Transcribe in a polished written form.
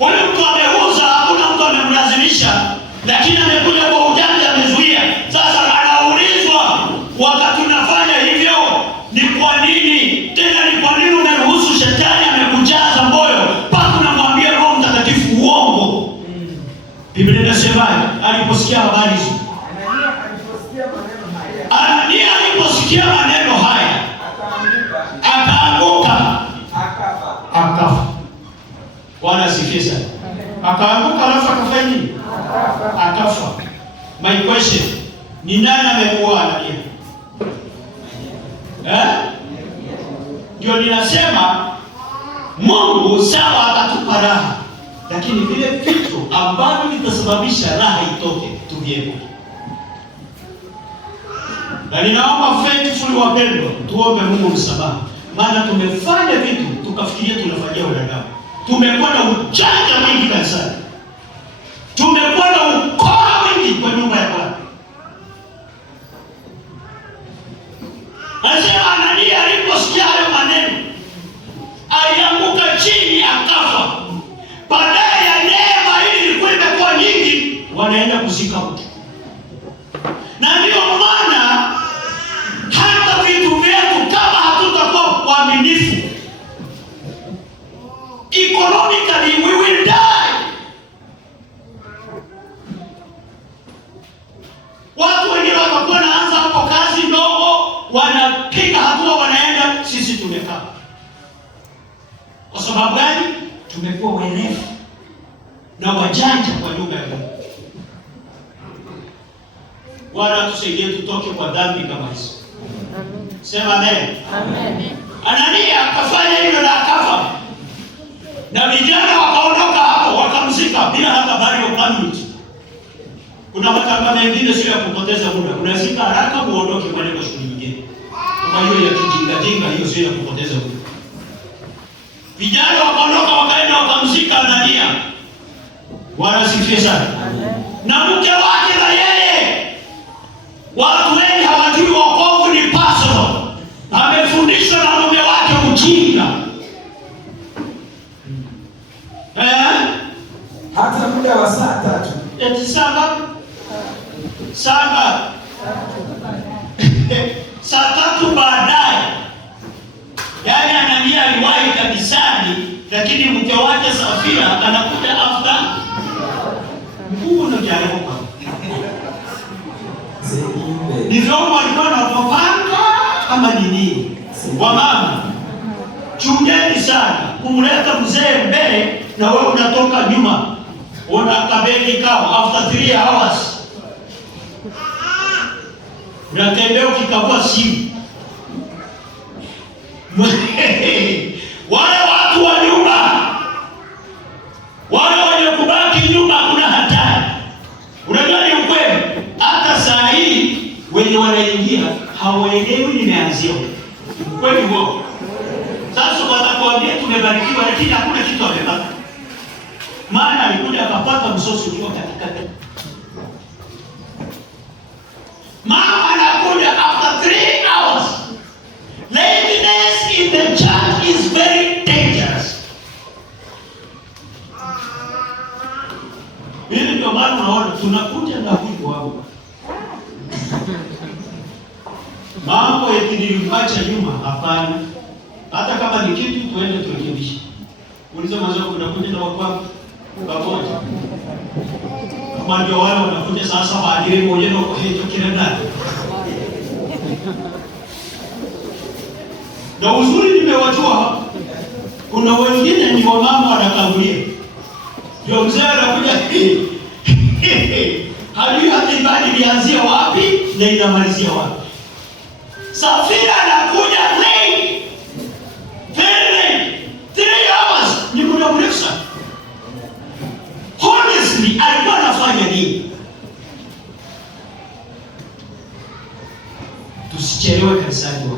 Ule mtu ameuza, hakuna mtu amemlazimisha, lakini amekuja kwa ujanja, amezuia. Sasa anaulizwa, wakati unafanya hivyo ni kwa nini? Tena ni kwa nini umeruhusu shetani amekujaza moyo mpaka unamwambia Roho Mtakatifu uongo? Biblia inasema aliposikia habari hizo, Anania aliposikia maneno haya akaanguka, akafa. Bwana asifiwe sana. Akaanguka alafu akafanya nini? Akafa. My question, ni nani amemuua Anania? Ndio ninasema Mungu sawa atatupa raha, lakini vile vitu ambavyo vitasababisha raha itoke tuviepuke. Na ninaomba faithful wapendwa, tuombe Mungu msamaha, maana tumefanya vitu tukafikiria tunafanyia wanadamu. Tumekuwa na ujanja mwingi kanisani, tumekuwa na ukora mwingi kwa nyumba ya Bwana. Anasema Anania aliposikia hayo maneno alianguka chini akafa. Baadaye ya neema hii ilikuwa imekuwa nyingi, wanaenda kuzika mtu. Na ndio maana hata vitu vyetu kama hatutakuwa waaminifu, economically we will die. Watu wengine watakuwa naanza hapo kazi ndogo, wanapiga hatua, wanaenda, sisi tumekaa. Kwa sababu gani? Tumekuwa werevu na wajanja kwa nyumba ya Mungu. Bwana tusaidie tutoke kwa dhambi kama hizo. Sema amen. Amen. Anania akafanya hilo na akafa. Na vijana wakaondoka hapo wakamzika bila hata burial permit. Kuna matanga mengine sio ya kupoteza muda. Unazika haraka muondoke kwa neno shughuli nyingine. Kwa hiyo ya kijinga hiyo sio ya kupoteza muda. Vijana wakaondoka wakaenda wakamzika Anania. Bwana asifiwe sana. Na mke wake na yeye. Watu wengi hawajui wokovu ni personal. Amefundishwa na mume wake ujinga. Hata muda wa saa 3. Eti saa 3 baadaye. Yaani Anania aliwahi kanisani, lakini mke wake Safira anakuja after. Mungu ndio anaokoa. Ndivyo walikuwa na kupanga ama nini? Wamama, chungeni sana kumleta mzee mbele na wewe unatoka nyuma. Unakabeli kao after 3 hours. Unatembea ukikagua simu. Wale watu wa nyuma, wale wenye kubaki nyuma kuna hatari. Unajua ni ukweli, hata saa hii wenye wanaingia hawaelewi nimeanzia. Ukweli huo. Sasa watakwambia tumebarikiwa, lakini hakuna kitu amepata. Maana alikuja akapata msosi ukiwa katikati. Mama anakuja after 3 hours. Laziness in the church is very dangerous. Hili ndio maana unaona tunakuja na huyu wangu. Mambo yakiniacha nyuma, hapana. Hata kama ni kitu tuende turekebishe. Uliza mwanzo kunakuja na wako pamoja. Kama ndio wale wanakuja sasa baadhi moja na kwa hiyo kile ndani. Na uzuri nimewajua, kuna wengine ni wamama wanatangulia. Ndio mzee anakuja hajui hata ibada ilianzia wapi na inamalizia wapi. Safira anakuja late. Very late. 3 hours ni muda mrefu sana. Honestly, alikuwa anafanya nini? Tusichelewe kanisani.